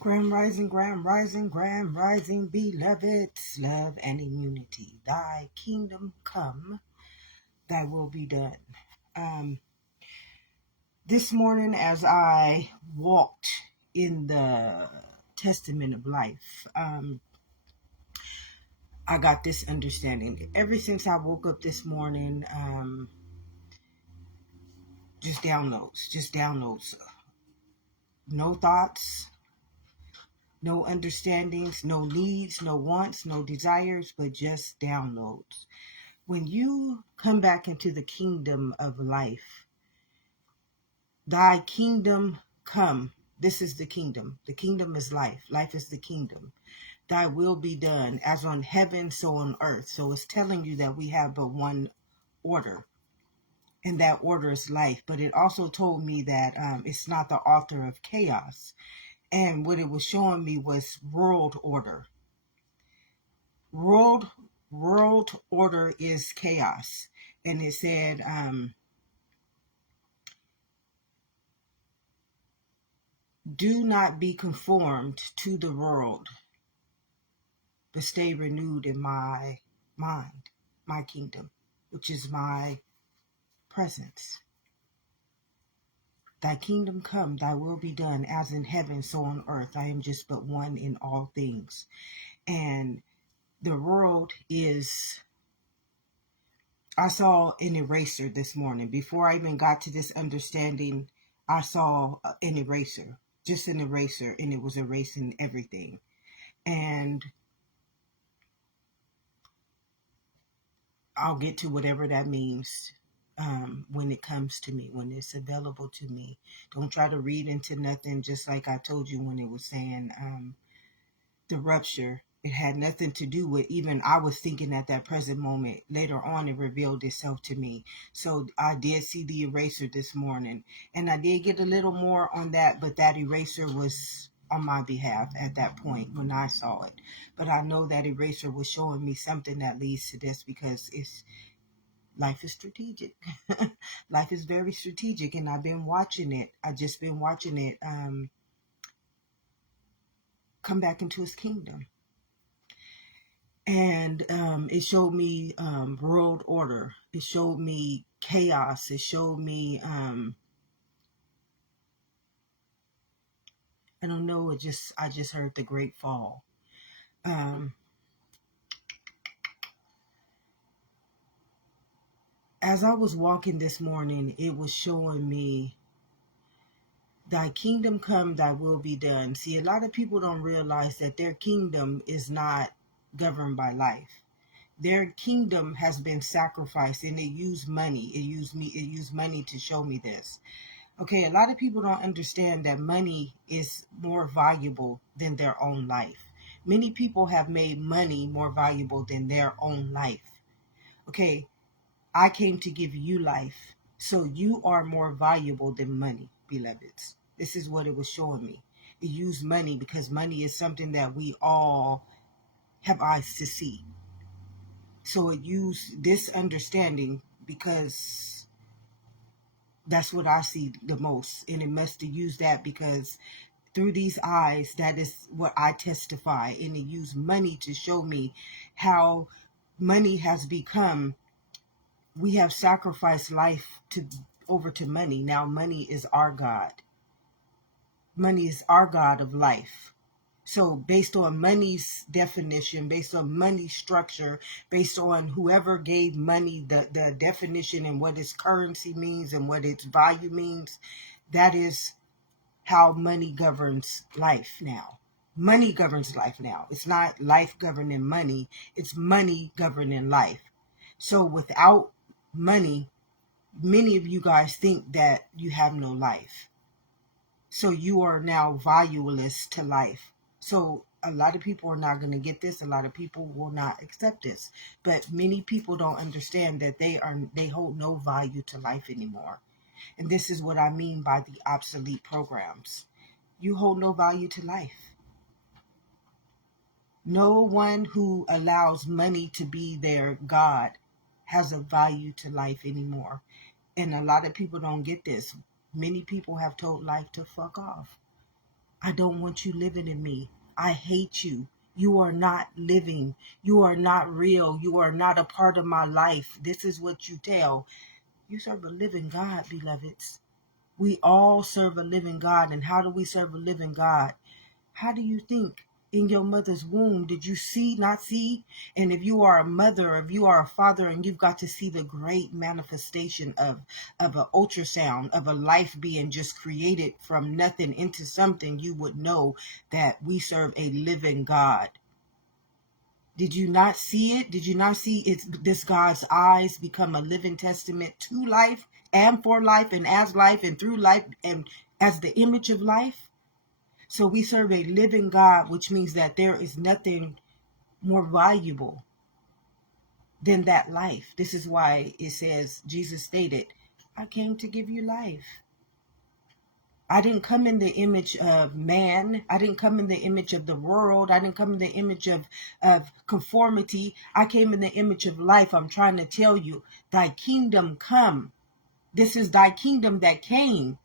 Grand rising, beloveds, love and immunity. Thy kingdom come, thy will be done. This morning, as I walked in the testament of life, I got this understanding. Ever since I woke up this morning, just downloads. No thoughts, no understandings, no needs, no wants, no desires, but just downloads. When you come back into the kingdom of life, thy kingdom come. This is the kingdom. The kingdom is life. Life is the kingdom. Thy will be done as on heaven, so on earth. So it's telling you that we have but one order, and that order is life. But it also told me that it's not the author of chaos. And what it was showing me was world order. World order is chaos. And it said, do not be conformed to the world, but stay renewed in my mind, my kingdom, which is my presence. Thy kingdom come, thy will be done, as in heaven, so on earth. I am just but one in all things. And the world is, I saw an eraser this morning. Before I even got to this understanding, I saw an eraser, just an eraser, and it was erasing everything. And I'll get to whatever that means when it comes to me, when it's available to me. Don't try to read into nothing, just like I told you when it was saying the rupture. It had nothing to do with even I was thinking at that present moment. Later on, it revealed itself to me. So I did see the eraser this morning, and I did get a little more on that, but that eraser was on my behalf at that point when I saw it. But I know that eraser was showing me something that leads to this, because life is strategic. Life is very strategic, and I've been watching it. I just been watching it come back into his kingdom. And it showed me world order. It showed me chaos. It showed me, I don't know, I just heard the great fall. As I was walking this morning, it was showing me, thy kingdom come, thy will be done. See, a lot of people don't realize that their kingdom is not governed by life. Their kingdom has been sacrificed, and it used money. It used money to show me this. Okay, a lot of people don't understand that money is more valuable than their own life. Many people have made money more valuable than their own life. Okay, I came to give you life, so you are more valuable than money, beloveds. This is what it was showing me. It used money because money is something that we all have eyes to see. So it used this understanding because that's what I see the most. And it must have used that because through these eyes, that is what I testify. And it used money to show me how money has become, we have sacrificed life over to money. Now money is our God. Money is our God of life. So based on money's definition, based on money structure, based on whoever gave money the definition and what its currency means and what its value means, that is how money governs life now. Money governs life now. It's not life governing money. It's money governing life. So without money, many of you guys think that you have no life. So you are now valueless to life. So a lot of people are not going to get this. A lot of people will not accept this. But many people don't understand that they hold no value to life anymore. And this is what I mean by the obsolete programs. You hold no value to life. No one who allows money to be their God has a value to life anymore. And a lot of people don't get this. Many people have told life to fuck off. I don't want you living in me. I hate you. You are not living. You are not real. You are not a part of my life. This is what you tell. You serve a living God, beloveds. We all serve a living God. And how do we serve a living God? How do you think in your mother's womb did you see, not see? And if you are a mother, if you are a father, and you've got to see the great manifestation of an ultrasound, of a life being just created from nothing into something, you would know that we serve a living God. Did you not see it? Did you not see this God's eyes become a living testament to life and for life and as life and through life and as the image of life? So we serve a living God, which means that there is nothing more valuable than that life. This is why it says, Jesus stated, I came to give you life. I didn't come in the image of man. I didn't come in the image of the world. I didn't come in the image of conformity. I came in the image of life. I'm trying to tell you, thy kingdom come. This is thy kingdom that came.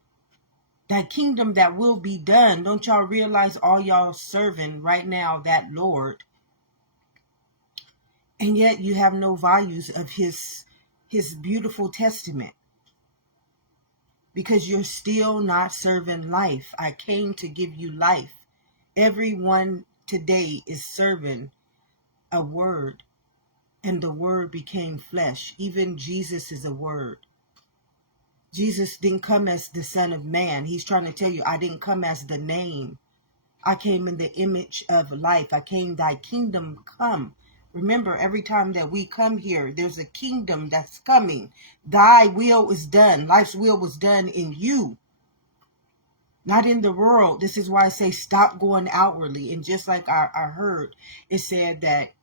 That kingdom that will be done. Don't y'all realize all y'all serving right now that Lord? And yet you have no values of his beautiful testament. Because you're still not serving life. I came to give you life. Everyone today is serving a word. And the word became flesh. Even Jesus is a word. Jesus didn't come as the Son of Man. He's trying to tell you, I didn't come as the name. I came in the image of life. I came, thy kingdom come. Remember, every time that we come here, there's a kingdom that's coming. Thy will is done. Life's will was done in you, not in the world. This is why I say stop going outwardly. And just like I heard, it said that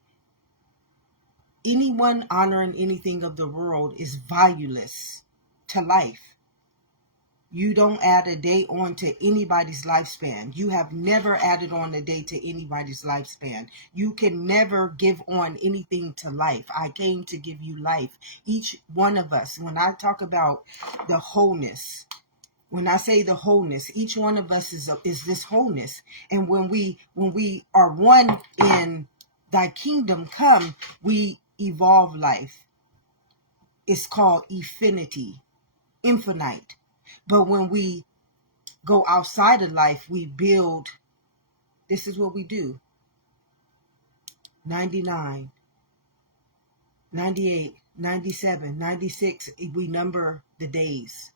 anyone honoring anything of the world is valueless to life. You don't add a day on to anybody's lifespan. You have never added on a day to anybody's lifespan. You can never give on anything to life. I came to give you life. Each one of us, when I talk about the wholeness, when I say the wholeness, each one of us is this wholeness. And when we are one in thy kingdom come, we evolve life. It's called infinity, infinite. But when we go outside of life, we build. This is what we do. 99, 98, 97, 96. We number the days.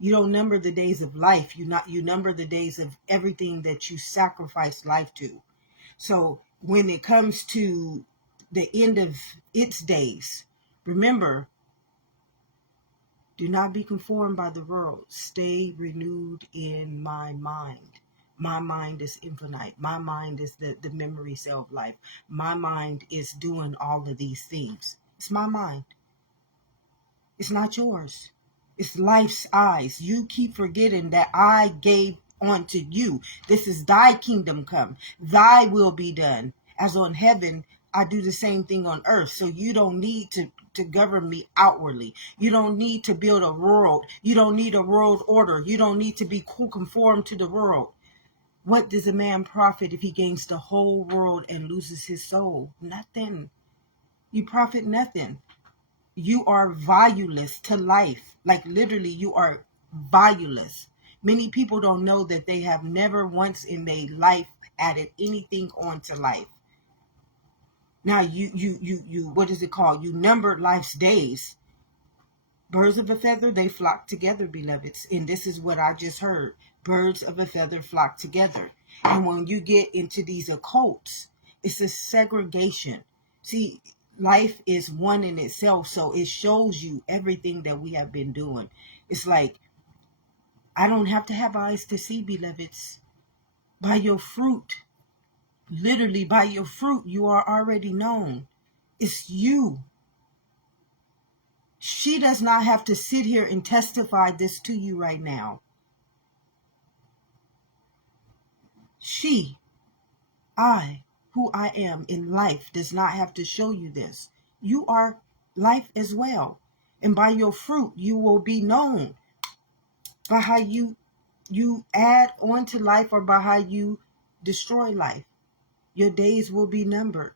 You don't number the days of life. You number the days of everything that you sacrifice life to. So when it comes to the end of its days, remember, do not be conformed by the world. Stay renewed in my mind. My mind is infinite. My mind is the memory cell of life. My mind is doing all of these things. It's my mind. It's not yours. It's life's eyes. You keep forgetting that I gave unto you. This is thy kingdom come. Thy will be done. As on heaven, I do the same thing on earth. So you don't need to govern me outwardly. You don't need to build a world. You don't need a world order. You don't need to be conformed to the world. What does a man profit if he gains the whole world and loses his soul? Nothing. You profit nothing. You are valueless to life. Like literally, you are valueless. Many people don't know that they have never once in their life added anything onto life. Now you what is it called? You number life's days. Birds of a feather, they flock together, beloveds. And this is what I just heard. Birds of a feather flock together. And when you get into these occults, it's a segregation. See, life is one in itself, so it shows you everything that we have been doing. It's like, I don't have to have eyes to see, beloveds. By your fruit, literally by your fruit, you are already known. It's you. She does not have to sit here and testify this to you right now. I, who I am in life, does not have to show you this. You are life as well. And by your fruit, you will be known by how you you add on to life or by how you destroy life. Your days will be numbered.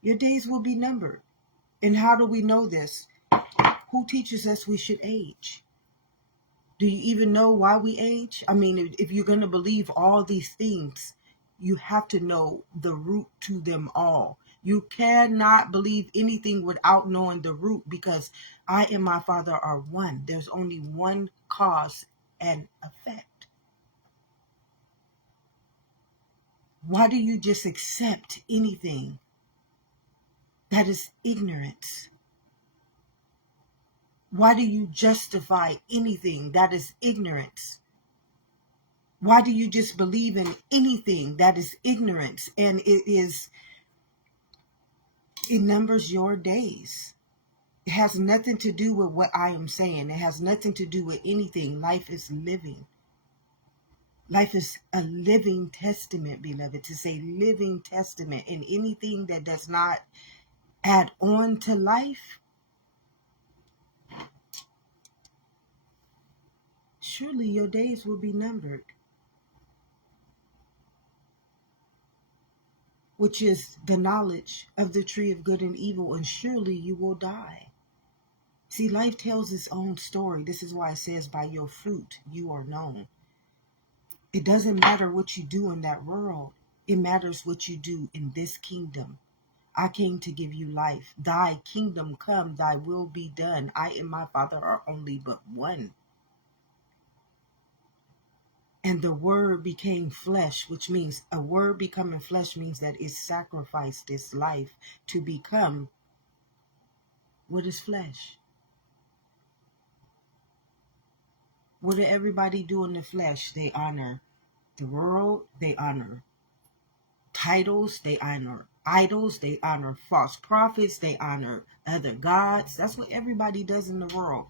Your days will be numbered. And how do we know this? Who teaches us we should age? Do you even know why we age? I mean, if you're going to believe all these things, you have to know the root to them all. You cannot believe anything without knowing the root, because I and my Father are one. There's only one cause and effect. Why do you just accept anything? That is ignorance. Why do you justify anything? That is ignorance. Why do you just believe in anything? That is ignorance. And it numbers your days. It has nothing to do with what I am saying. It has nothing to do with anything. Life is living. Life is a living testament, beloved. It's a living testament. And anything that does not add on to life, surely your days will be numbered. Which is the knowledge of the tree of good and evil, and surely you will die. See, life tells its own story. This is why it says, by your fruit you are known. It doesn't matter what you do in that world. It matters what you do in this kingdom. I came to give you life. Thy kingdom come, thy will be done. I and my Father are only but one. And the word became flesh, which means a word becoming flesh means that it sacrificed its life to become what is flesh. What did everybody do in the flesh? They honor the world, they honor titles, they honor idols, they honor false prophets, they honor other gods. That's what everybody does in the world.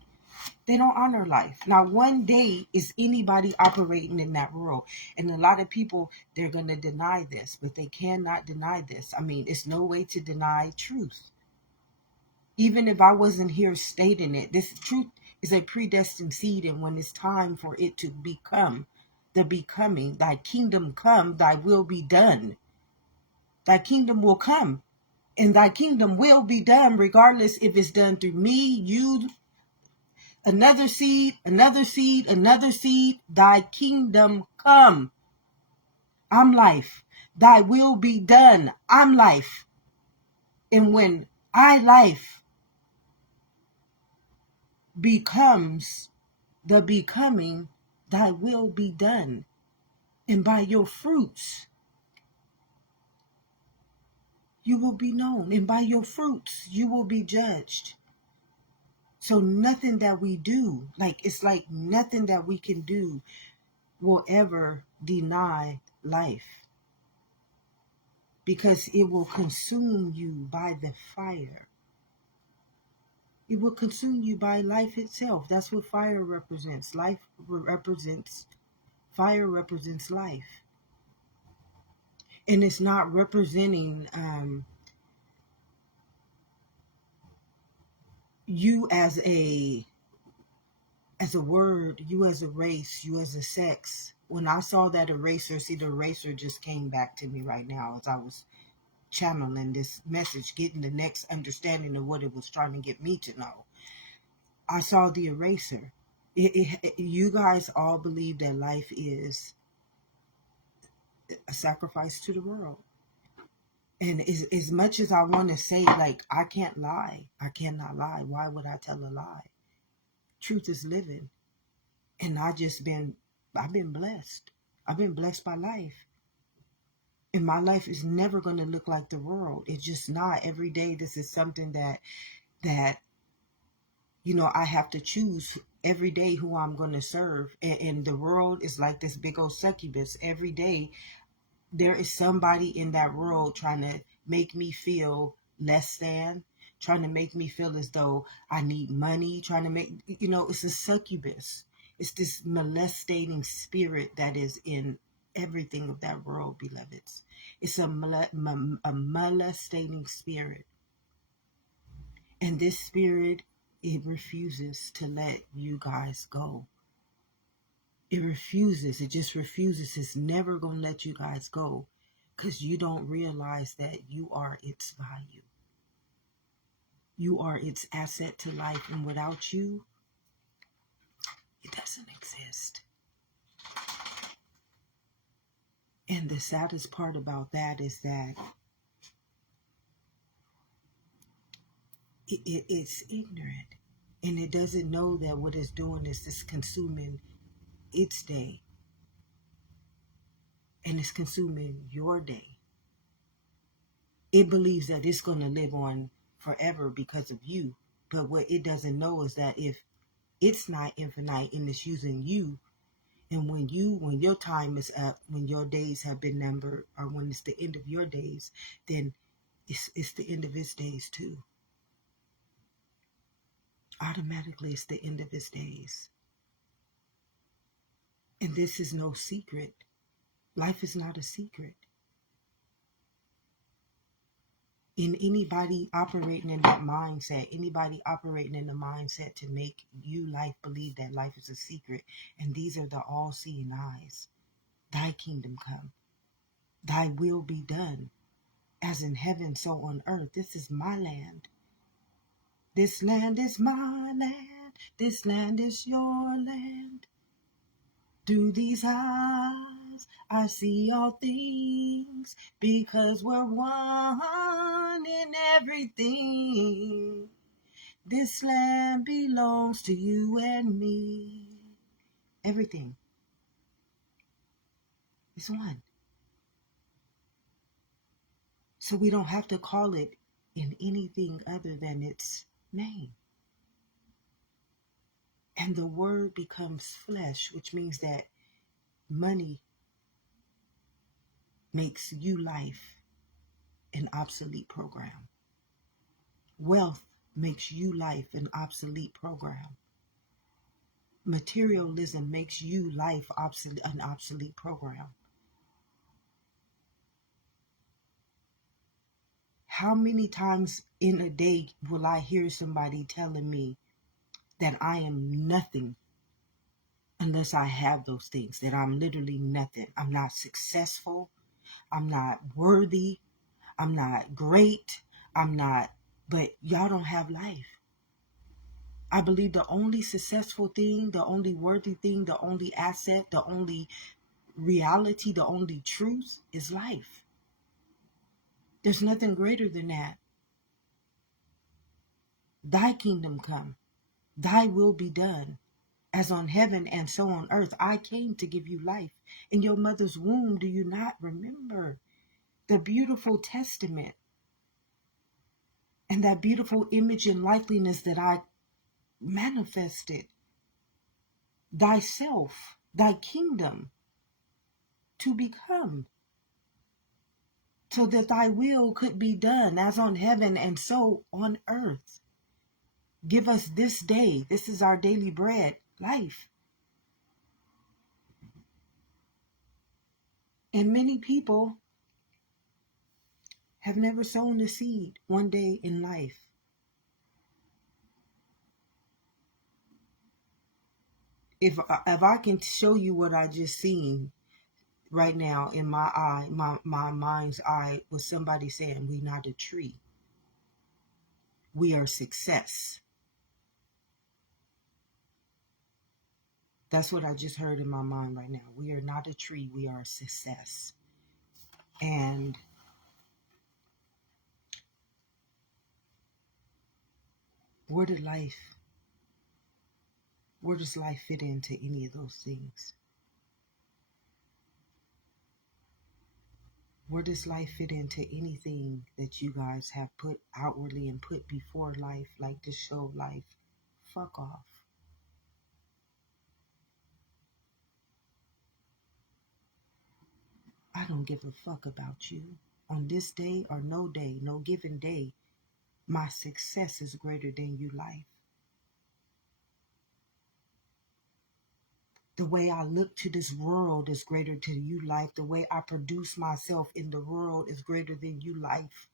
They don't honor life. Now, one day is anybody operating in that world. And a lot of people, they're going to deny this, but they cannot deny this. I mean, it's no way to deny truth. Even if I wasn't here stating it, this truth is a predestined seed, and when it's time for it to become the becoming, thy kingdom come, thy will be done. Thy kingdom will come, and thy kingdom will be done, regardless if it's done through me, you, another seed, another seed, another seed. Thy kingdom come. I'm life. Thy will be done. I'm life. And when I life becomes the becoming, thy will be done. And by your fruits you will be known, and by your fruits you will be judged. So nothing that we do, it's like nothing that we can do will ever deny life, because it will consume you by the fire. It will consume you by life itself. That's what fire represents. Fire represents life. And it's not representing you as a word, you as a race, you as a sex. When I saw that eraser, see, the eraser just came back to me right now as I was channeling this message, getting the next understanding of what it was trying to get me to know. I saw the eraser. You guys all believe that life is a sacrifice to the world. And as much as I want to say, I can't lie. I cannot lie. Why would I tell a lie? Truth is living. And I've been blessed. I've been blessed by life. And my life is never going to look like the world. It's just not. Every day, this is something that I have to choose every day who I'm going to serve. And the world is like this big old succubus. Every day, there is somebody in that world trying to make me feel less than, trying to make me feel as though I need money, trying to make, it's a succubus. It's this molestating spirit that is in everything of that world, beloveds. It's a molestating spirit. And this spirit it refuses to let you guys go. It refuses. It just refuses. It's never going to let you guys go because you don't realize that you are its value. You are its asset to life. And without you, it doesn't exist. And the saddest part about that is that it's ignorant. And it doesn't know that what it's doing is just consuming its day. And it's consuming your day. It believes that it's going to live on forever because of you. But what it doesn't know is that if it's not infinite and it's using you, and when your time is up, when your days have been numbered, or when it's the end of your days, then it's the end of its days too. Automatically, it's the end of its days. And this is no secret. Life is not a secret. In anybody operating in that mindset, anybody operating in the mindset to make you life believe that life is a secret, and these are the all-seeing eyes. Thy kingdom come. Thy will be done, as in heaven, so on earth. This is my land. This land is my land. This land is your land. Through these eyes, I see all things, because we're one in everything. This land belongs to you and me. Everything is one. So we don't have to call it in anything other than its name. And the word becomes flesh, which means that money makes you life an obsolete program. Wealth makes you life an obsolete program. Materialism makes you life an obsolete program. How many times in a day will I hear somebody telling me that I am nothing unless I have those things, that I'm literally nothing. I'm not successful. I'm not worthy. I'm not great. But y'all don't have life. I believe the only successful thing, the only worthy thing, the only asset, the only reality, the only truth is life. There's nothing greater than that. Thy kingdom come. Thy will be done, as on heaven and so on earth. I came to give you life. In your mother's womb, do you not remember the beautiful testament and that beautiful image and likeness that I manifested? Thyself, thy kingdom to become, so that thy will could be done as on heaven and so on earth. Give us this day, this is our daily bread, life. And many people have never sown a seed one day in life. If I can show you what I just seen right now in my eye, my mind's eye, was somebody saying, we not a tree. We are success. That's what I just heard in my mind right now. We are not a tree. We are a success. And where does life fit into any of those things? Where does life fit into anything that you guys have put outwardly and put before life, like to show life? Fuck off. I don't give a fuck about you. On this day or no day, no given day, my success is greater than you life. The way I look to this world is greater to you life. The way I produce myself in the world is greater than you life.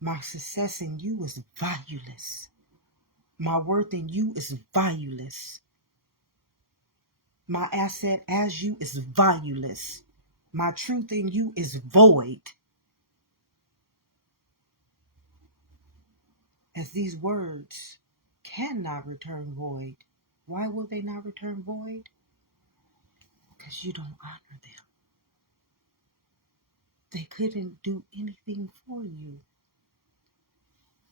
My success in you is valueless. My worth in you is valueless. My asset as you is valueless. My truth in you is void. As these words cannot return void. Why will they not return void? Because you don't honor them. They couldn't do anything for you.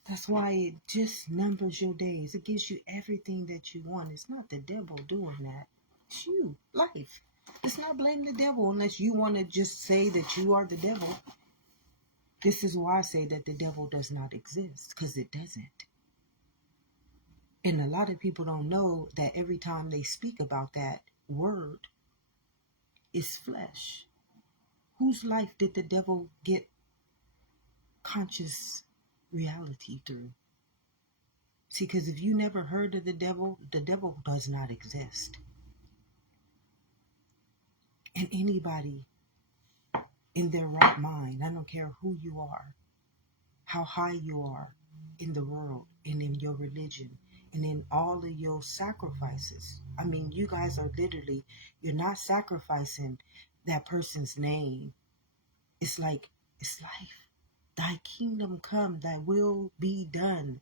That's why it just numbers your days. It gives you everything that you want. It's not the devil doing that. It's you, life. Let's not blame the devil unless you want to just say that you are the devil. This is why I say that the devil does not exist, because it doesn't. And a lot of people don't know that every time they speak about that word, it's flesh. Whose life did the devil get conscious reality through? See, because if you never heard of the devil does not exist. And anybody in their right mind, I don't care who you are, how high you are in the world and in your religion and in all of your sacrifices. I mean, you guys are literally, you're not sacrificing that person's name. It's like, it's life. Thy kingdom come, thy will be done.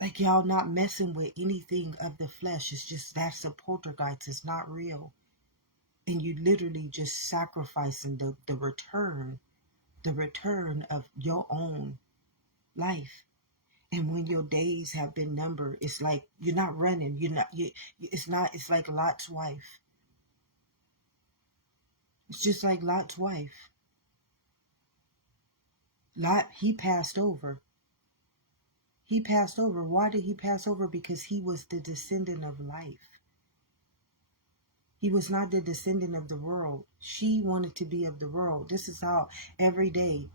Like y'all not messing with anything of the flesh. It's just that's a poltergeist. It's not real. And you literally just sacrificing the return of your own life. And when your days have been numbered, it's like you're not running. It's like Lot's wife. It's just like Lot's wife. Lot, he passed over. He passed over. Why did he pass over? Because he was the descendant of life. He was not the descendant of the world. She wanted to be of the world. This is how every day,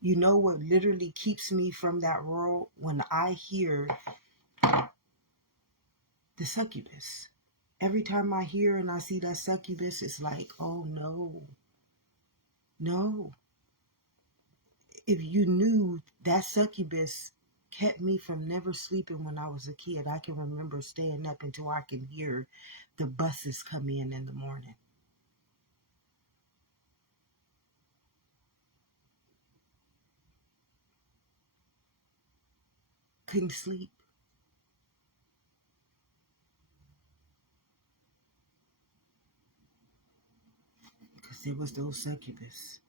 you know what literally keeps me from that world? When I hear the succubus. Every time I hear and I see that succubus, it's like, oh no. No. If you knew that succubus kept me from never sleeping when I was a kid, I can remember staying up until I can hear the buses come in the morning. Couldn't sleep. Because it was those succubus.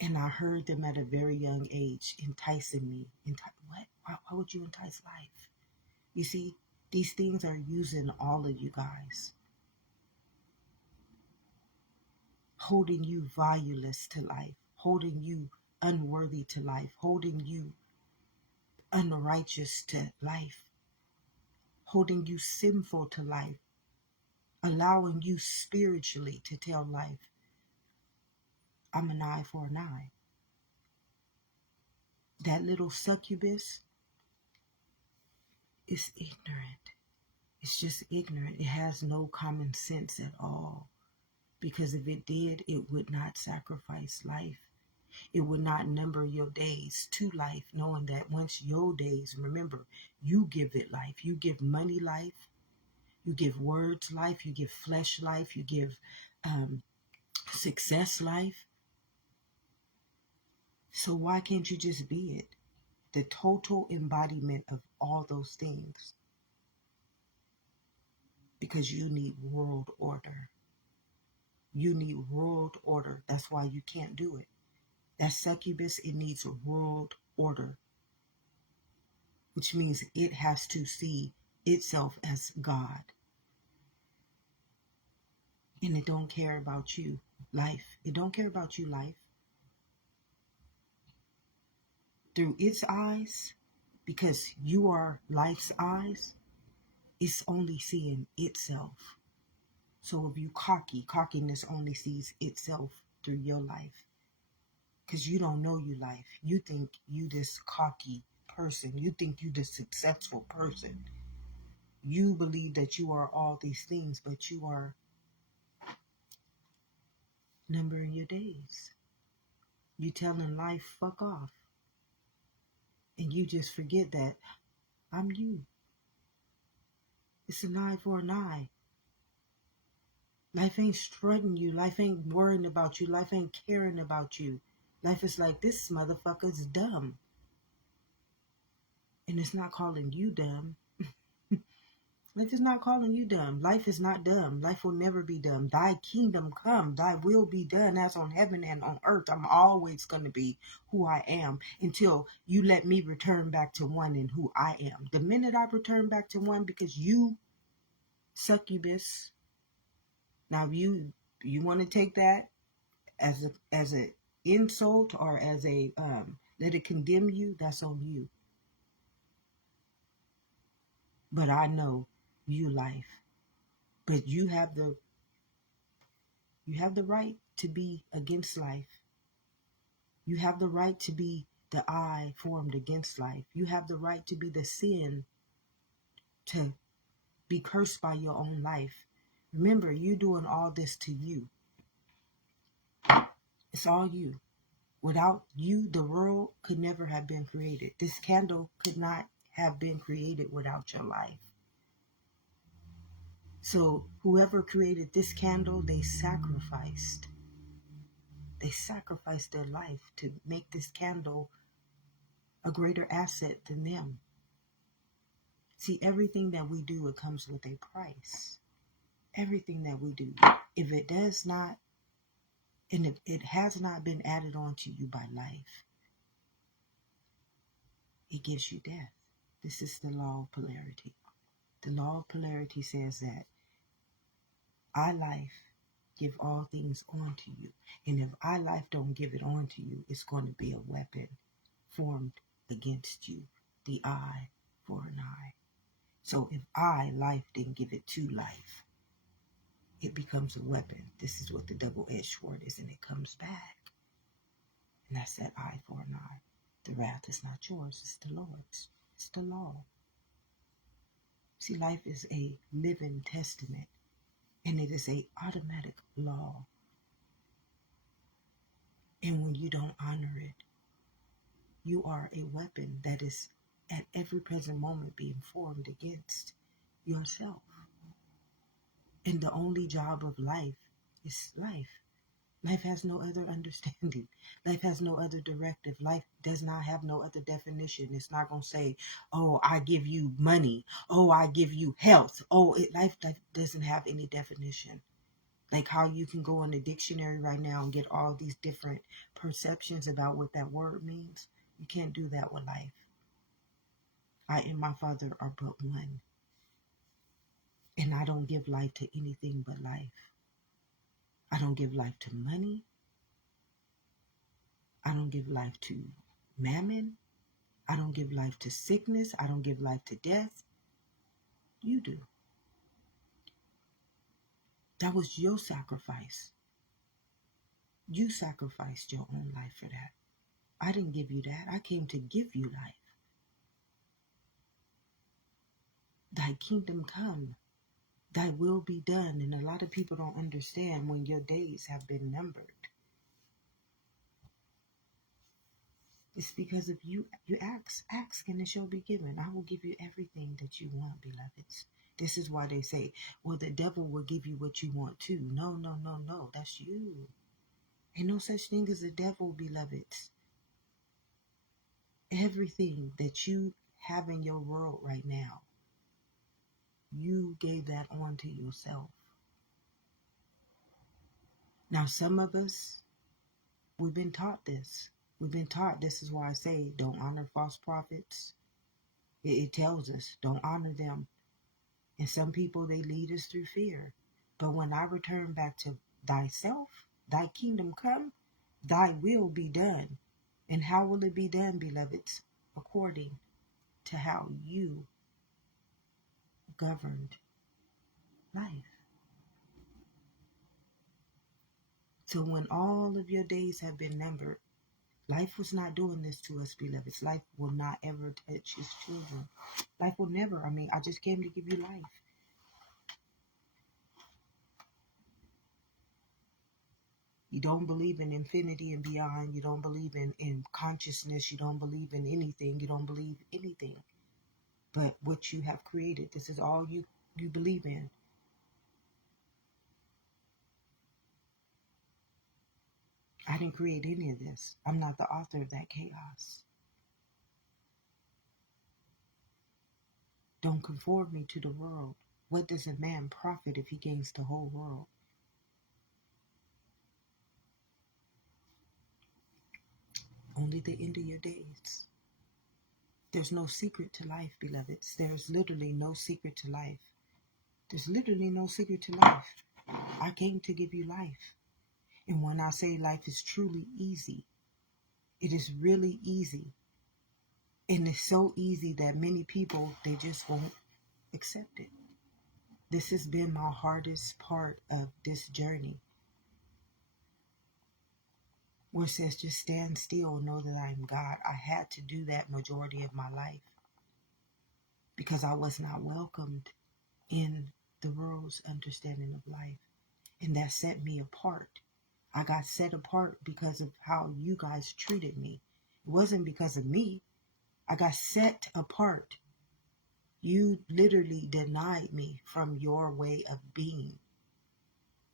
And I heard them at a very young age enticing me. What? Why would you entice life? You see, these things are using all of you guys. Holding you valueless to life. Holding you unworthy to life. Holding you unrighteous to life. Holding you sinful to life. Allowing you spiritually to tell life, I'm an eye for an eye. That little succubus is ignorant. It's just ignorant. It has no common sense at all. Because if it did, it would not sacrifice life. It would not number your days to life, knowing that once your days, remember, you give it life. You give money life. You give words life. You give flesh life. You give success life. So why can't you just be it? The total embodiment of all those things. Because you need world order. You need world order. That's why you can't do it. That succubus, it needs a world order. Which means it has to see itself as God. And it don't care about you, life. It don't care about you, life. Through its eyes, because you are life's eyes, it's only seeing itself. So if you cockiness only sees itself through your life. Because you don't know you life. You think you this cocky person. You think you this successful person. You believe that you are all these things, but you are numbering your days. You telling life, fuck off. And you just forget that I'm you. It's an eye for an eye. Life ain't strutting you. Life ain't worrying about you. Life ain't caring about you. Life is like, this motherfucker's dumb. And it's not calling you dumb. Life is not calling you dumb. Life is not dumb. Life will never be dumb. Thy kingdom come. Thy will be done as on heaven and on earth. I'm always going to be who I am until you let me return back to one in who I am. The minute I return back to one, because you succubus. Now, if you want to take that as a insult or as a let it condemn you, that's on you. But I know you life. But you have the right to be against life. You have the right to be the I formed against life. You have the right to be the sin to be cursed by your own life. Remember, you're doing all this to you. It's all you. Without you, the world could never have been created. This candle could not have been created without your life. So whoever created this candle, they sacrificed. They sacrificed their life to make this candle a greater asset than them. See, everything that we do, it comes with a price. Everything that we do. If it does not, and if it has not been added on to you by life, it gives you death. This is the law of polarity. The law of polarity says that I life give all things onto you. And if I life don't give it onto you, it's going to be a weapon formed against you. The eye for an eye. So if I life didn't give it to life, it becomes a weapon. This is what the double-edged sword is, and it comes back. And that's that eye for an eye. The wrath is not yours, it's the Lord's. It's the law. See, life is a living testament, and it is a automatic law. And when you don't honor it, you are a weapon that is at every present moment being formed against yourself. And the only job of life is life. Life has no other understanding. Life has no other directive. Life does not have no other definition. It's not going to say, oh, I give you money. Oh, I give you health. Oh, life doesn't have any definition. Like how you can go in the dictionary right now and get all these different perceptions about what that word means. You can't do that with life. I and my Father are but one. And I don't give life to anything but life. I don't give life to money. I don't give life to mammon. I don't give life to sickness. I don't give life to death. You do. That was your sacrifice. You sacrificed your own life for that. I didn't give you that. I came to give you life. Thy kingdom come. Thy will be done. And a lot of people don't understand when your days have been numbered. It's because if you ask and it shall be given. I will give you everything that you want, beloveds. This is why they say, well, the devil will give you what you want too. No, no, no, no. That's you. Ain't no such thing as a devil, beloveds. Everything that you have in your world right now, you gave that on to yourself. Now, some of us, we've been taught this. We've been taught, this is why I say, don't honor false prophets. It tells us, don't honor them. And some people, they lead us through fear. But when I return back to thyself, thy kingdom come, thy will be done. And how will it be done, beloveds? According to how you governed life. So when all of your days have been numbered, life was not doing this to us, beloveds. Life will not ever touch his children. Life will never. I just came to give you life. You don't believe in infinity and beyond. You don't believe in consciousness. You don't believe in anything. You don't believe anything but what you have created. This is all you believe in. I didn't create any of this. I'm not the author of that chaos. Don't conform me to the world. What does a man profit if he gains the whole world? Only the end of your days. There's no secret to life, beloveds. There's literally no secret to life. There's literally no secret to life. I came to give you life. And when I say life is truly easy, it is really easy. And it's so easy that many people, they just won't accept it. This has been my hardest part of this journey, where it says just stand still and know that I am God. I had to do that majority of my life because I was not welcomed in the world's understanding of life. And that set me apart. I got set apart because of how you guys treated me. It wasn't because of me. I got set apart. You literally denied me from your way of being.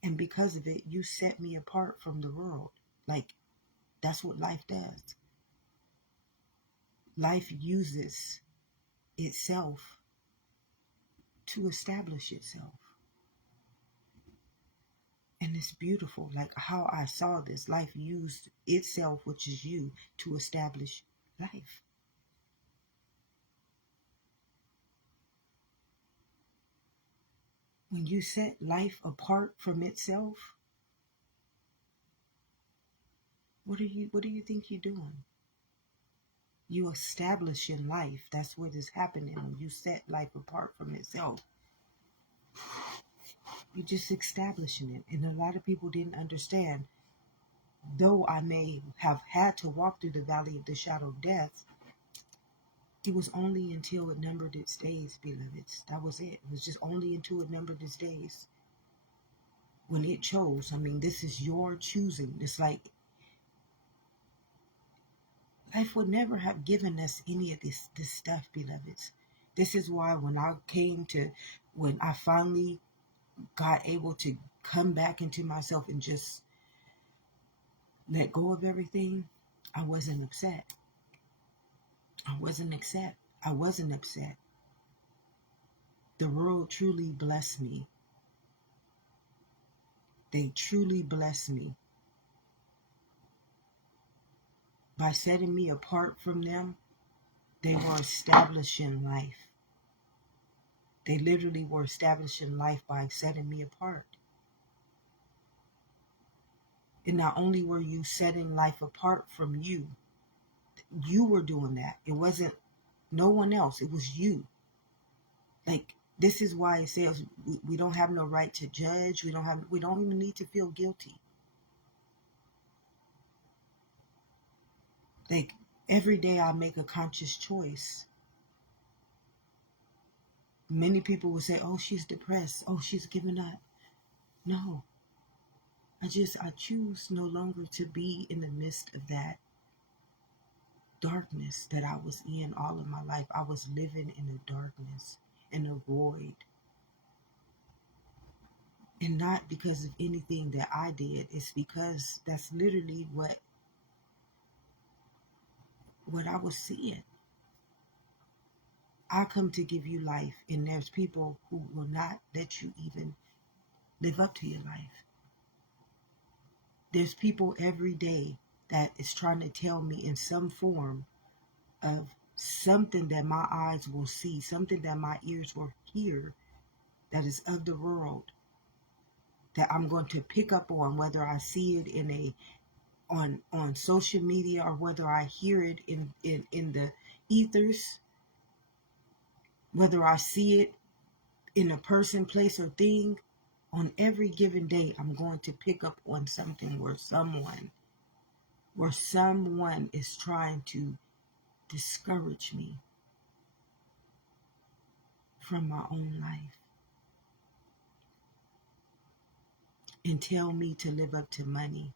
And because of it, you set me apart from the world. Like, that's what life does. Life uses itself to establish itself. And it's beautiful. Like how I saw this. Life used itself, which is you, to establish life. When you set life apart from itself, what do you think you're doing? You establishing life. That's what is happening when you set life apart from itself. You're just establishing it. And a lot of people didn't understand. Though I may have had to walk through the valley of the shadow of death, it was only until it numbered its days, beloveds. That was it. It was just only until it numbered its days. When it chose, I mean, this is your choosing. It's like life would never have given us any of this stuff, beloveds. This is why when I finally got able to come back into myself and just let go of everything, I wasn't upset. I wasn't upset. I wasn't upset. The world truly blessed me. They truly blessed me. By setting me apart from them, they were establishing life. They literally were establishing life by setting me apart. And not only were you setting life apart from you, you were doing that. It wasn't no one else. It was you. Like, this is why it says we don't have no right to judge. We don't even need to feel guilty. Like, every day I make a conscious choice. Many people will say, oh, she's depressed. Oh, she's given up. No. I choose no longer to be in the midst of that darkness that I was in all of my life. I was living in a darkness, in a void. And not because of anything that I did. It's because that's literally what I was seeing. I come to give you life, and there's people who will not let you even live up to your life. There's people every day that is trying to tell me in some form of something that my eyes will see, something that my ears will hear, that is of the world, that I'm going to pick up on, whether I see it on social media or whether I hear it in the ethers, whether I see it in a person, place, or thing. On every given day, I'm going to pick up on something where someone is trying to discourage me from my own life and tell me to live up to money,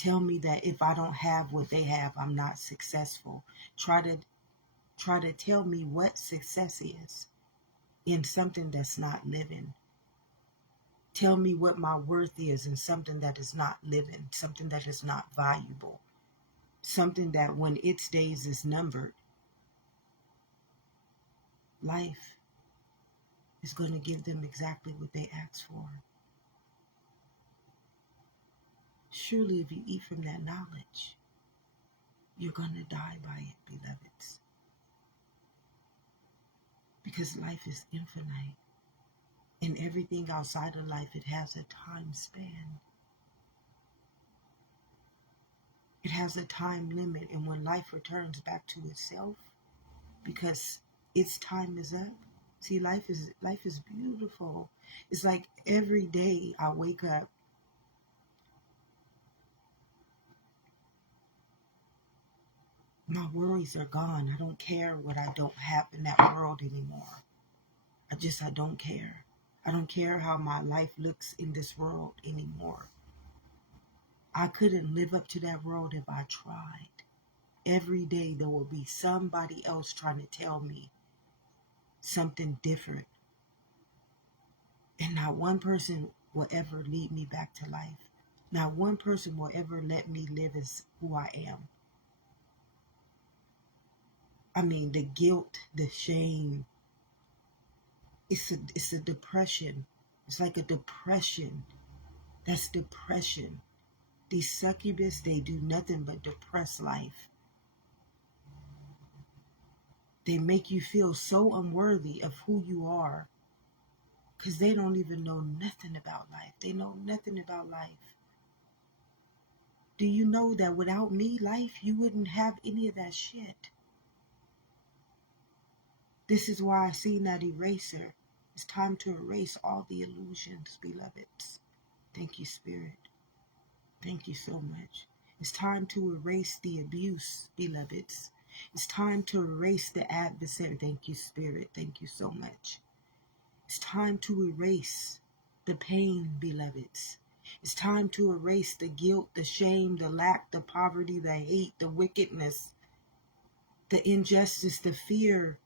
Tell me that if I don't have what they have, I'm not successful. Try to tell me what success is in something that's not living. Tell me what my worth is in something that is not living, something that is not valuable, something that when its days is numbered, life is going to give them exactly what they asked for. Surely if you eat from that knowledge, you're going to die by it, beloveds. Because life is infinite. And everything outside of life, it has a time span. It has a time limit. And when life returns back to itself, because its time is up. See, life is beautiful. It's like every day I wake up, my worries are gone. I don't care what I don't have in that world anymore. I don't care. I don't care how my life looks in this world anymore. I couldn't live up to that world if I tried. Every day there will be somebody else trying to tell me something different. And not one person will ever lead me back to life. Not one person will ever let me live as who I am. I mean, the guilt, the shame, it's a depression. It's like a depression. That's depression. These succubus, they do nothing but depress life. They make you feel so unworthy of who you are because they don't even know nothing about life. They know nothing about life. Do you know that without me, life, you wouldn't have any of that shit? This is why I seen that eraser. It's time to erase all the illusions, beloveds. Thank you, Spirit. Thank you so much. It's time to erase the abuse, beloveds. It's time to erase the adversary. Thank you, Spirit. Thank you so much. It's time to erase the pain, beloveds. It's time to erase the guilt, the shame, the lack, the poverty, the hate, the wickedness, the injustice, the fear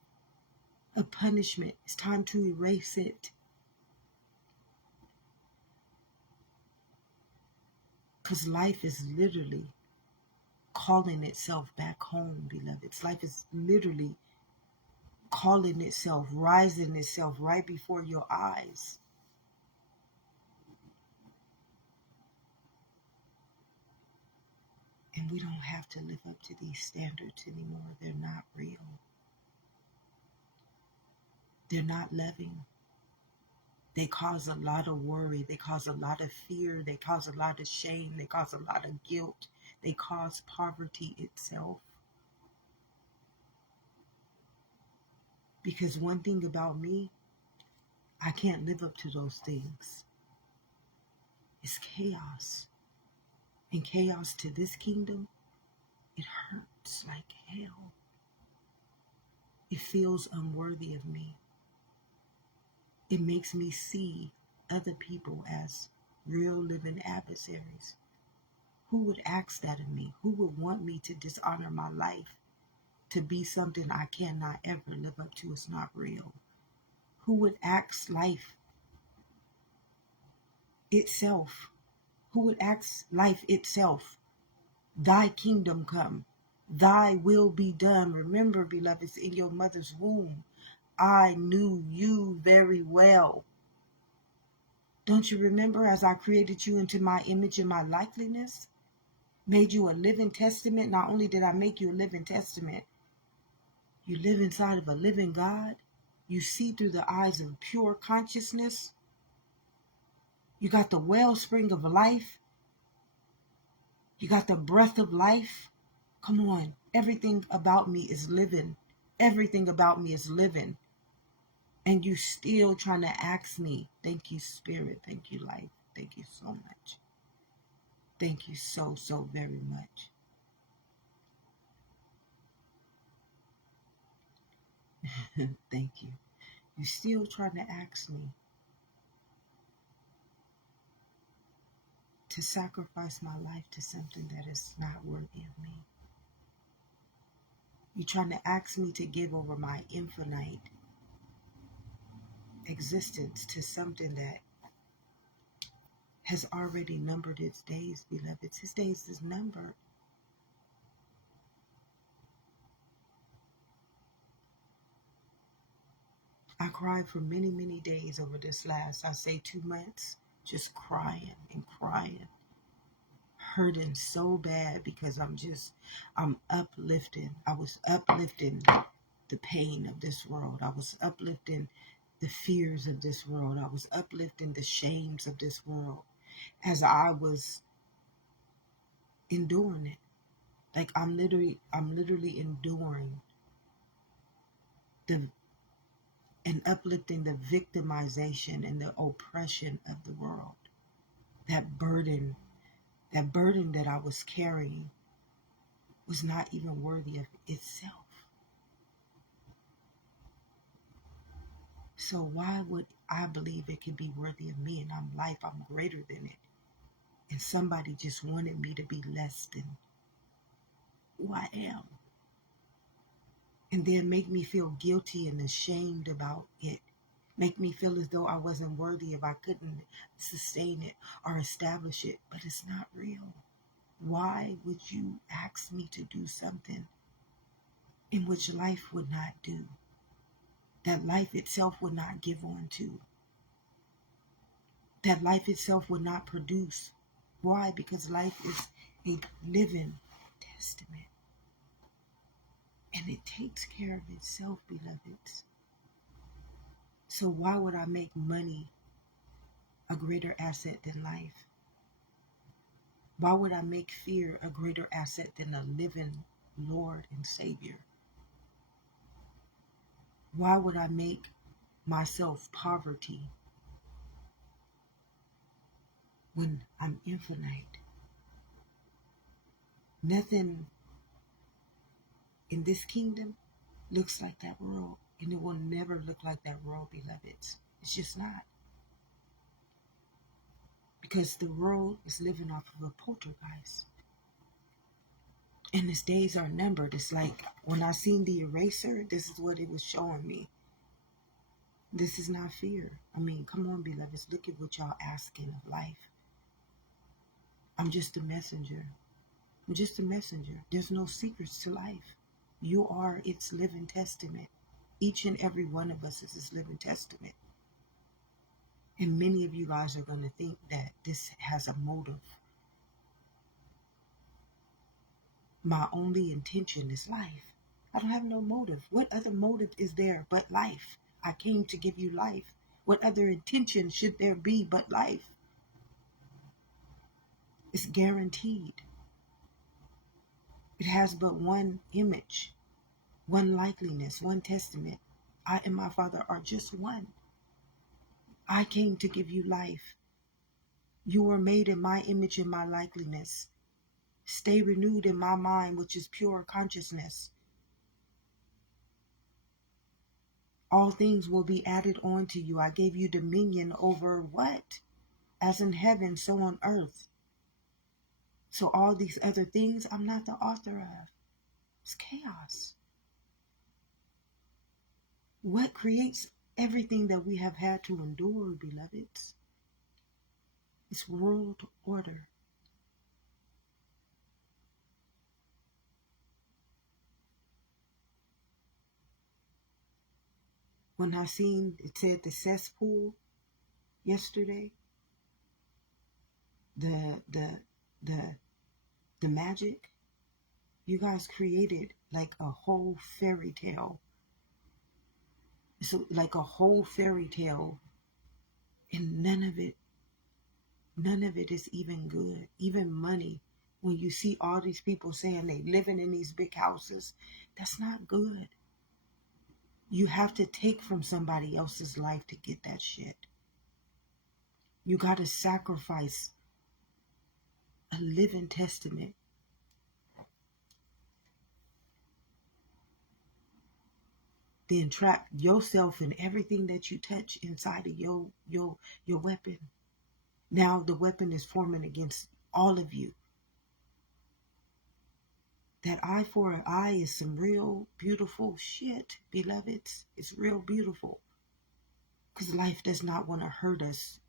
of punishment. It's time to erase it. Because life is literally calling itself back home, beloveds. Life is literally calling itself, rising itself right before your eyes. And we don't have to live up to these standards anymore. They're not real. They're not loving. They cause a lot of worry. They cause a lot of fear. They cause a lot of shame. They cause a lot of guilt. They cause poverty itself. Because one thing about me, I can't live up to those things. It's chaos. And chaos to this kingdom, it hurts like hell. It feels unworthy of me. It makes me see other people as real living adversaries. Who would ask that of me? Who would want me to dishonor my life, to be something I cannot ever live up to? It's not real. Who would ask life itself? Who would ask life itself, thy kingdom come, thy will be done? Remember, beloveds, in your mother's womb, I knew you very well. Don't you remember, as I created you into my image and my likeness, made you a living testament? Not only did I make you a living testament, you live inside of a living God. You see through the eyes of pure consciousness. You got the wellspring of life. You got the breath of life. Come on. Everything about me is living. Everything about me is living. And you still trying to ask me. Thank you, Spirit. Thank you, life. Thank you so much. Thank you so, so very much. Thank you. You still trying to ask me to sacrifice my life to something that is not worthy of me. You're trying to ask me to give over my infinite existence to something that has already numbered its days, beloveds. His days is numbered. I cried for many, many days over this last, I say 2 months, just crying and crying, hurting so bad because I'm uplifting. I was uplifting the pain of this world. I was uplifting the fears of this world. I was uplifting the shames of this world as I was enduring it. Like I'm literally enduring the and uplifting the victimization and the oppression of the world. That burden that I was carrying was not even worthy of itself. So why would I believe it could be worthy of me? And I'm greater than it. And somebody just wanted me to be less than who I am. And then make me feel guilty and ashamed about it. Make me feel as though I wasn't worthy if I couldn't sustain it or establish it. But it's not real. Why would you ask me to do something in which life would not do? That life itself would not give on to. That life itself would not produce. Why? Because life is a living testament. And it takes care of itself, beloveds. So why would I make money a greater asset than life? Why would I make fear a greater asset than a living Lord and Savior? Why would I make myself poverty when I'm infinite? Nothing in this kingdom looks like that world, and it will never look like that world, beloveds. It's just not. Because the world is living off of a poltergeist. And its days are numbered. It's like when I seen the eraser, this is what it was showing me. This is not fear. I mean, come on, beloveds, look at what y'all asking of life. I'm just a messenger. I'm just a messenger. There's no secrets to life. You are its living testament. Each and every one of us is its living testament. And many of you guys are going to think that this has a motive. My only intention is life. I don't have no motive. What other motive is there but life? I came to give you life. What other intention should there be but life? It's guaranteed. It has but one image, one likeliness, one testament. I and my Father are just one. I came to give you life. You were made in my image and my likeliness. Stay renewed in my mind, which is pure consciousness. All things will be added on to you. I gave you dominion over what? As in heaven, so on earth. So all these other things, I'm not the author of. It's chaos. What creates everything that we have had to endure, beloveds? It's world order. When I seen, it said the cesspool yesterday, the magic, you guys created like a whole fairy tale. It's like a whole fairy tale, and none of it is even good. Even money, when you see all these people saying they living in these big houses, that's not good. You have to take from somebody else's life to get that shit. You got to sacrifice a living testament. Then trap yourself and everything that you touch inside of your weapon. Now the weapon is forming against all of you. That eye for an eye is some real beautiful shit, beloveds. It's real beautiful. Because life does not want to hurt us.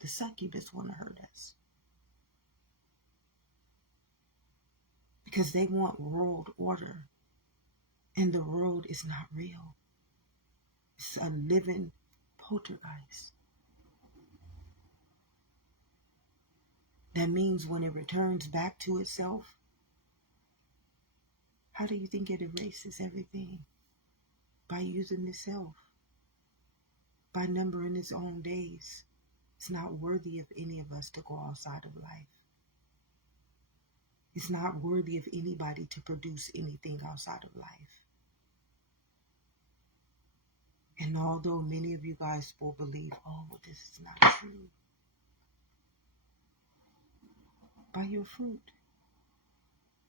The succubus want to hurt us. Because they want world order. And the world is not real. It's a living poltergeist. That means when it returns back to itself, how do you think it erases everything? By using itself. By numbering its own days. It's not worthy of any of us to go outside of life. It's not worthy of anybody to produce anything outside of life. And although many of you guys will believe, oh, well, this is not true. By your fruit.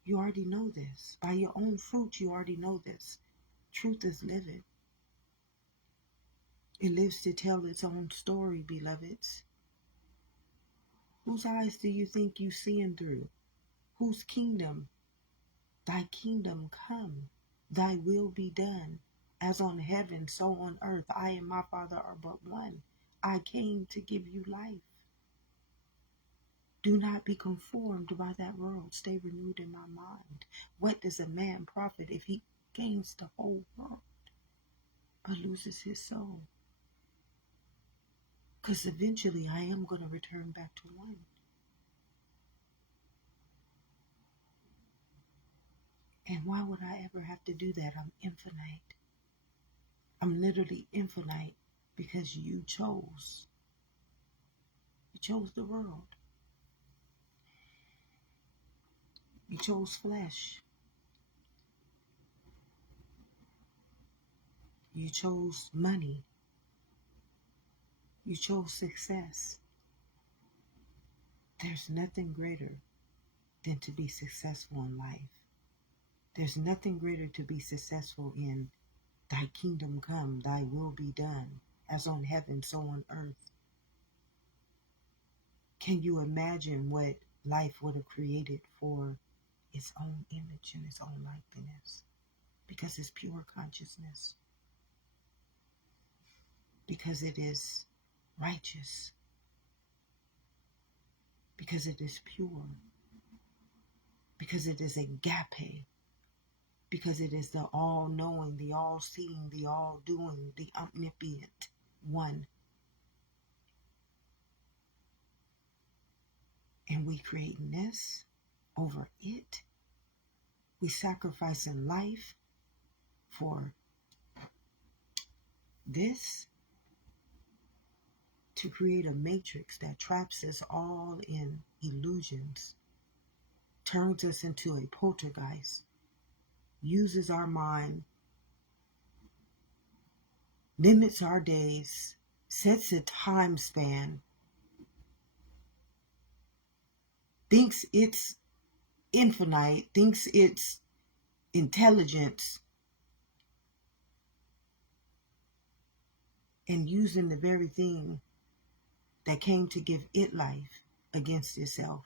You already know this. By your own fruit, you already know this. Truth is living. It lives to tell its own story, beloveds. Whose eyes do you think you seeing through? Whose kingdom? Thy kingdom come. Thy will be done. As on heaven, so on earth. I and my Father are but one. I came to give you life. Do not be conformed by that world. Stay renewed in my mind. What does a man profit if he gains the whole world but loses his soul? Because eventually I am going to return back to one. And why would I ever have to do that? I'm infinite. I'm literally infinite because you chose. You chose the world. You chose flesh. You chose money. You chose success. There's nothing greater than to be successful in life. There's nothing greater to be successful in thy kingdom come, thy will be done, as on heaven, so on earth. Can you imagine what life would have created for its own image and its own likeness? Because it's pure consciousness. Because it is righteous. Because it is pure. Because it is agape. Because it is the all-knowing, the all-seeing, the all-doing, the omnipotent one. And we creating this over it. We sacrificing life for this to create a matrix that traps us all in illusions, turns us into a poltergeist, uses our mind, limits our days, sets a time span, thinks it's infinite, thinks it's intelligence, and using the very thing that came to give it life against itself.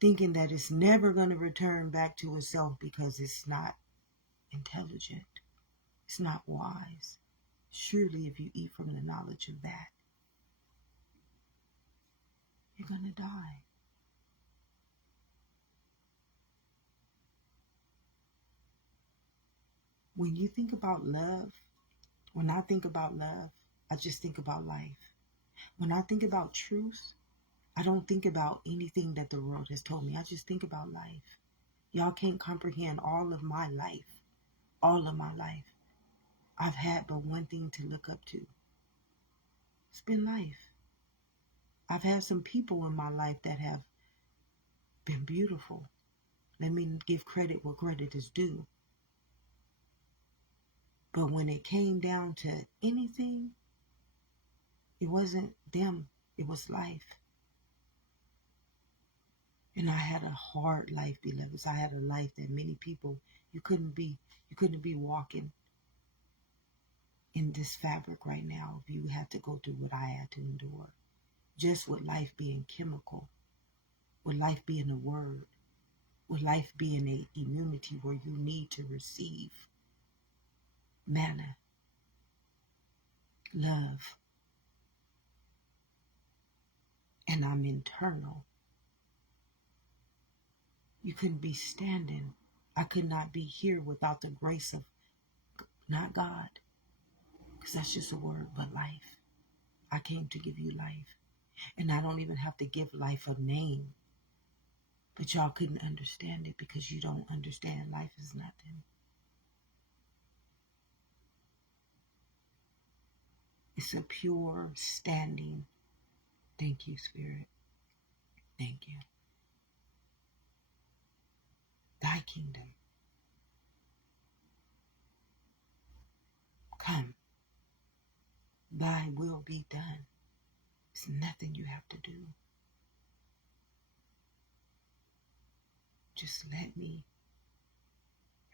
Thinking that it's never going to return back to itself because it's not intelligent. It's not wise. Surely if you eat from the knowledge of that, you're going to die. When you think about love, when I think about love, I just think about life. When I think about truth, I don't think about anything that the world has told me. I just think about life. Y'all can't comprehend all of my life. All of my life. I've had but one thing to look up to. It's been life. I've had some people in my life that have been beautiful. Let me give credit where credit is due. But when it came down to anything, it wasn't them. It was life. And I had a hard life, beloveds. I had a life that many people, you couldn't be walking in this fabric right now, if you had to go through what I had to endure, just with life being chemical, with life being a word, with life being a immunity where you need to receive manna, love, and I'm internal. You couldn't be standing. I could not be here without the grace of not God, because that's just a word, but life. I came to give you life. And I don't even have to give life a name. But y'all couldn't understand it because you don't understand life is nothing. It's a pure standing. Thank you, Spirit. Thank you. Thy kingdom come. Thy will be done. It's nothing you have to do. Just let me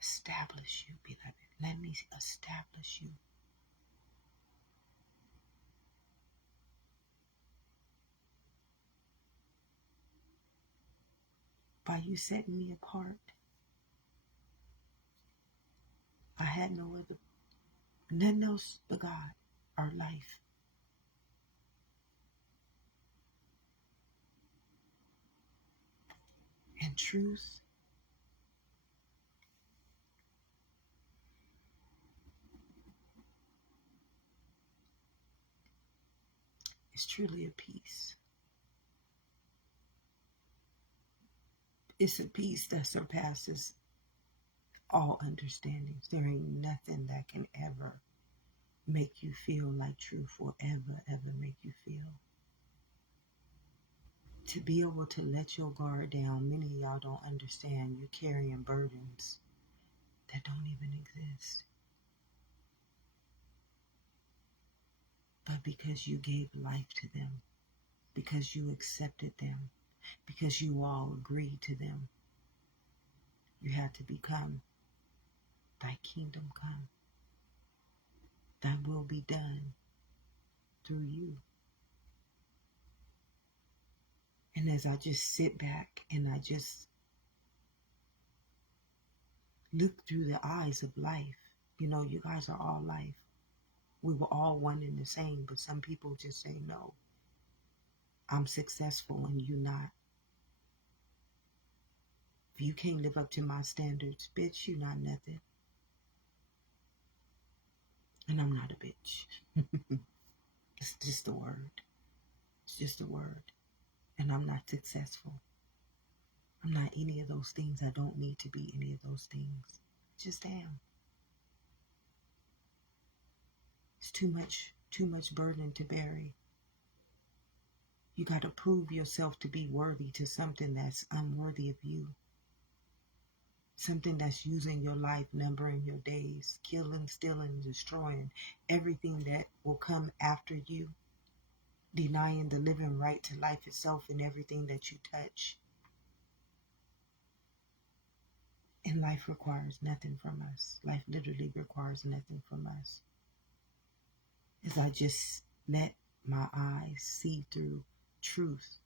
establish you, beloved. Let me establish you. By you setting me apart, I had no other, nothing else but God, our life. And truth is truly a peace. It's a peace that surpasses all understandings. There ain't nothing that can ever make you feel like truth will ever make you feel. To be able to let your guard down, many of y'all don't understand you're carrying burdens that don't even exist. But because you gave life to them, because you accepted them, because you all agreed to them, you had to become thy kingdom come. Thy will be done through you. And as I just sit back and I just look through the eyes of life, you know, you guys are all life. We were all one and the same, but some people just say, no, I'm successful and you not. If you can't live up to my standards, bitch, you not nothing. And I'm not a bitch. It's just a word. It's just a word. And I'm not successful. I'm not any of those things. I don't need to be any of those things. I just am. It's too much burden to bury. You got to prove yourself to be worthy to something that's unworthy of you. Something that's using your life, numbering your days, killing, stealing, destroying everything that will come after you. Denying the living right to life itself and everything that you touch. And life requires nothing from us. Life literally requires nothing from us. As I just let my eyes see through truth.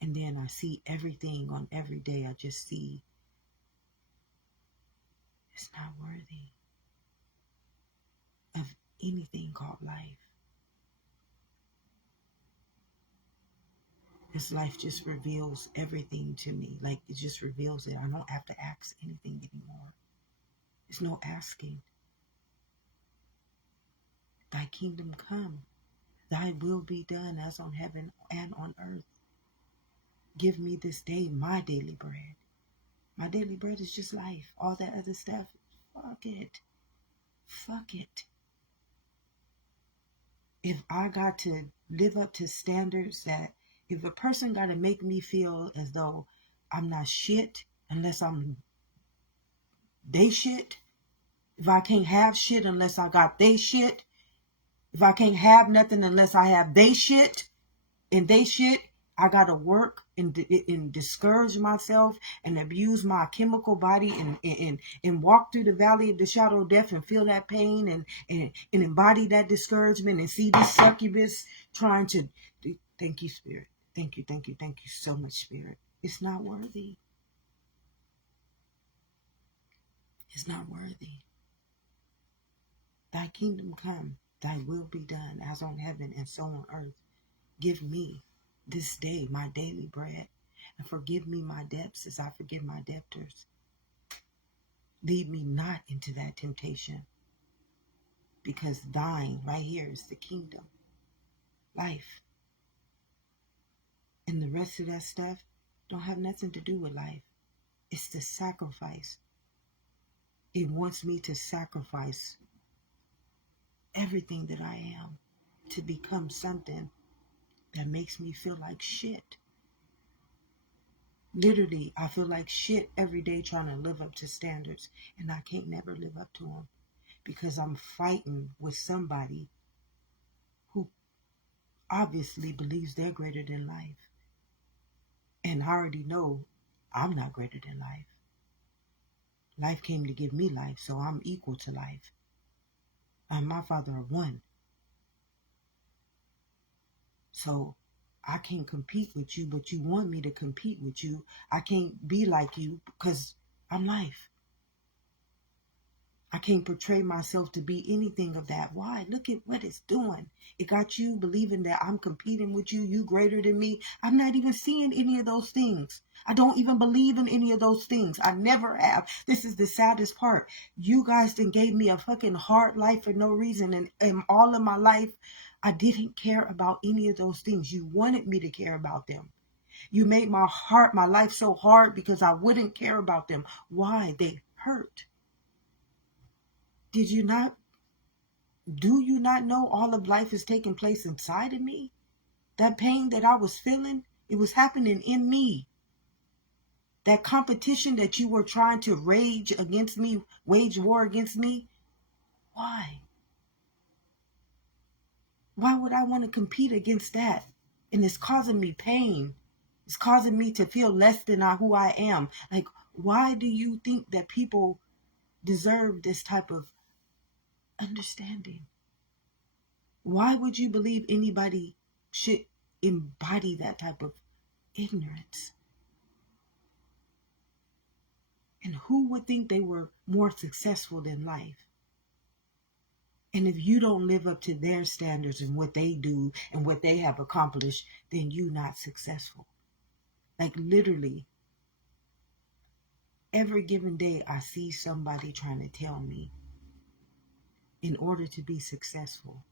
And then I see everything on every day. I just see it's not worthy of anything called life. This life just reveals everything to me. Like it just reveals it. I don't have to ask anything anymore. There's no asking. Thy kingdom come. Thy will be done as on heaven and on earth. Give me this day my daily bread. My daily bread is just life. All that other stuff, fuck it. Fuck it. If I got to live up to standards that, if a person got to make me feel as though I'm not shit unless I'm they shit, if I can't have shit unless I got they shit, if I can't have nothing unless I have they shit, and they shit, I got to work and discourage myself and abuse my chemical body and walk through the valley of the shadow of death and feel that pain and embody that discouragement and see this succubus trying to thank you, Spirit. Thank you, thank you, thank you so much, Spirit. It's not worthy. It's not worthy. Thy kingdom come, thy will be done as on heaven and so on earth. Give me this day my daily bread, and forgive me my debts as I forgive my debtors. Lead me not into that temptation, because thine, right here, is the kingdom, life. And the rest of that stuff don't have nothing to do with life. It's the sacrifice. It wants me to sacrifice everything that I am to become something that makes me feel like shit. Literally, I feel like shit every day trying to live up to standards, and I can't never live up to them because I'm fighting with somebody who obviously believes they're greater than life. And I already know I'm not greater than life. Life came to give me life, so I'm equal to life. I'm my Father of one. So I can't compete with you, but you want me to compete with you. I can't be like you because I'm life. I can't portray myself to be anything of that. Why? Look at what it's doing. It got you believing that I'm competing with you, you greater than me. I'm not even seeing any of those things. I don't even believe in any of those things. I never have. This is the saddest part. You guys then gave me a fucking hard life for no reason. And all of my life, I didn't care about any of those things. You wanted me to care about them. You made my life so hard because I wouldn't care about them. Why? They hurt. Do you not know all of life is taking place inside of me? That pain that I was feeling, it was happening in me. That competition that you were trying to wage war against me, why? Why would I want to compete against that? And it's causing me pain. It's causing me to feel less than who I am. Like, why do you think that people deserve this type of understanding? Why would you believe anybody should embody that type of ignorance? And who would think they were more successful than life? And if you don't live up to their standards and what they do and what they have accomplished, then you're not successful. Like literally, every given day I see somebody trying to tell me, in order to be successful,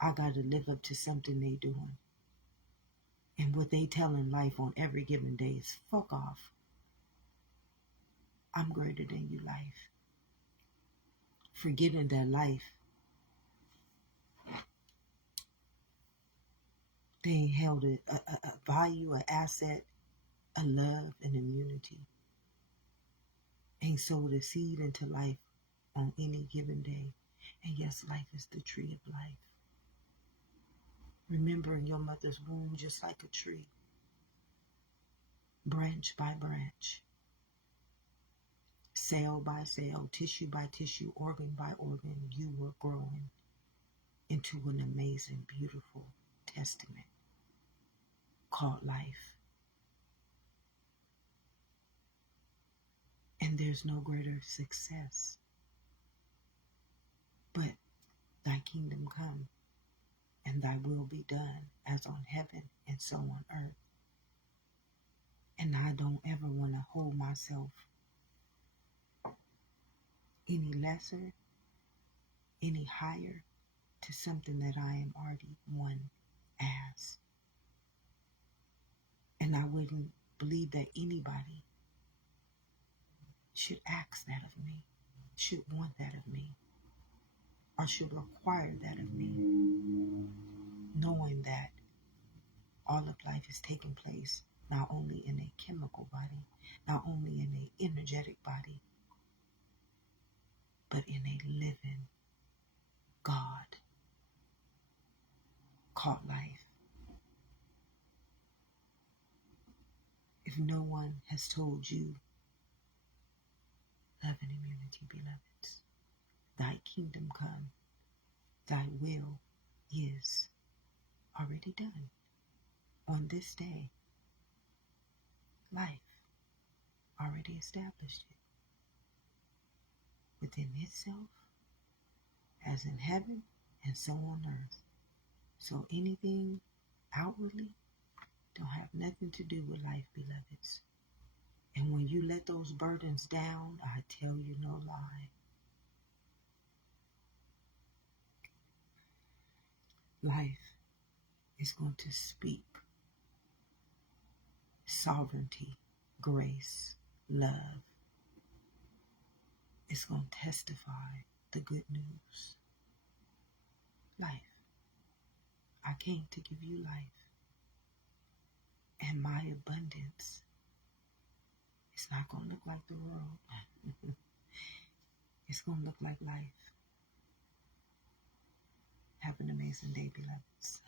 I got to live up to something they doing. And what they tell in life on every given day is fuck off. I'm greater than you, life. Forgetting that life, they held a value, an asset, a love, and immunity. Ain't sowed a seed into life on any given day. And yes, life is the tree of life. Remembering your mother's womb just like a tree, branch by branch, cell by cell, tissue by tissue, organ by organ, you were growing into an amazing, beautiful testament called life. And there's no greater success. But thy kingdom come, and thy will be done as on heaven and so on earth. And I don't ever want to hold myself any lesser, any higher to something that I am already one as. And I wouldn't believe that anybody should ask that of me, should want that of me, or should require that of me, knowing that all of life is taking place not only in a chemical body, not only in an energetic body, but in a living God called life. no one has told you, love and immunity, beloveds, thy kingdom come, thy will is already done on this day. Life already established it within itself, as in heaven and so on earth. So anything outwardly don't have nothing to do with life, beloveds. And when you let those burdens down, I tell you no lie, life is going to speak sovereignty, grace, love. It's going to testify the good news. Life. I came to give you life. And my abundance is not going to look like the world. It's going to look like life. Have an amazing day, beloveds.